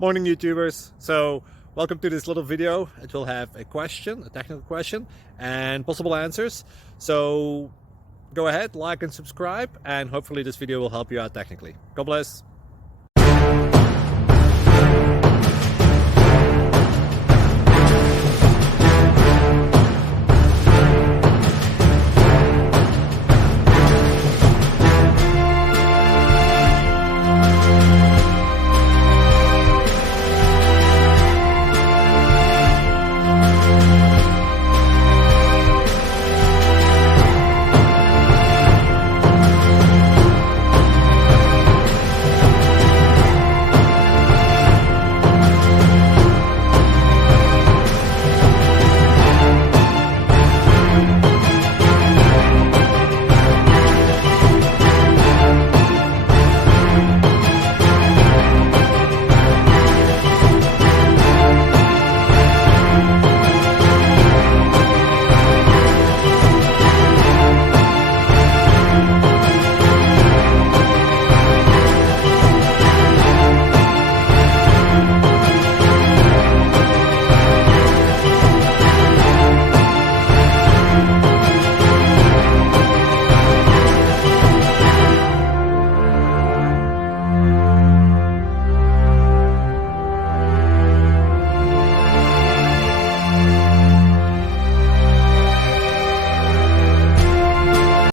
Morning YouTubers. So welcome to this little video. It will have a question, a technical question, and possible answers. So go ahead, like and subscribe, and hopefully this video will help you out technically. God bless.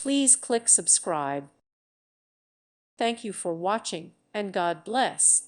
Please click subscribe. Thank you for watching, and God bless.